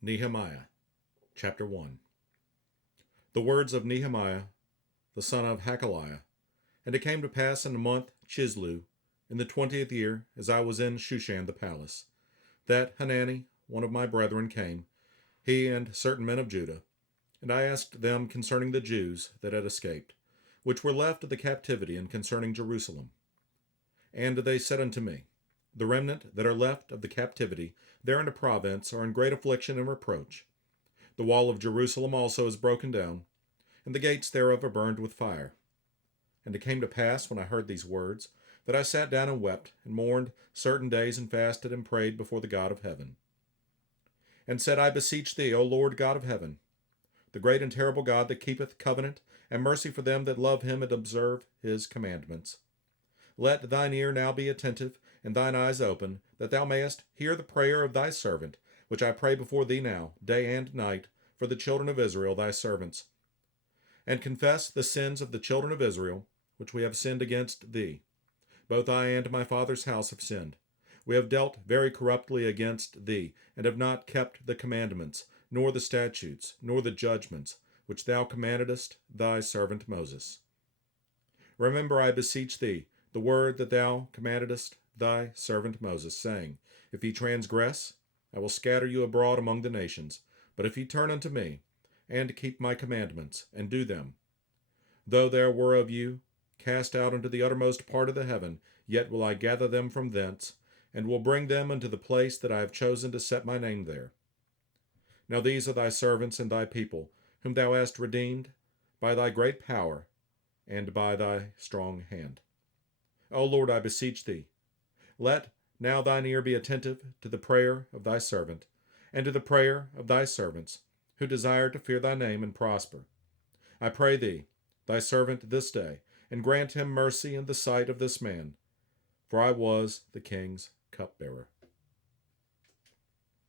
Nehemiah, chapter 1. The words of Nehemiah, the son of Hakaliah. And it came to pass in the month Chislew, in the 20th year, as I was in Shushan the palace, that Hanani, one of my brethren, came, he and certain men of Judah. And I asked them concerning the Jews that had escaped, which were left of the captivity, and concerning Jerusalem. And they said unto me, The remnant that are left of the captivity there in the province are in great affliction and reproach. The wall of Jerusalem also is broken down, and the gates thereof are burned with fire. And it came to pass, when I heard these words, that I sat down and wept, and mourned certain days, and fasted and prayed before the God of heaven. And said, I beseech thee, O Lord God of heaven, the great and terrible God that keepeth covenant and mercy for them that love him and observe his commandments. Let thine ear now be attentive, and thine eyes open, that thou mayest hear the prayer of thy servant, which I pray before thee now, day and night, for the children of Israel thy servants. And confess the sins of the children of Israel, which we have sinned against thee. Both I and my father's house have sinned. We have dealt very corruptly against thee, and have not kept the commandments, nor the statutes, nor the judgments, which thou commandedst thy servant Moses. Remember, I beseech thee, the word that thou commandedst thy servant Moses, saying, If ye transgress, I will scatter you abroad among the nations. But if ye turn unto me, and keep my commandments, and do them, though there were of you cast out into the uttermost part of the heaven, yet will I gather them from thence, and will bring them unto the place that I have chosen to set my name there. Now these are thy servants and thy people, whom thou hast redeemed by thy great power and by thy strong hand. O Lord, I beseech thee, let now thine ear be attentive to the prayer of thy servant, and to the prayer of thy servants, who desire to fear thy name and prosper. I pray thee, thy servant this day, and grant him mercy in the sight of this man, for I was the king's cupbearer.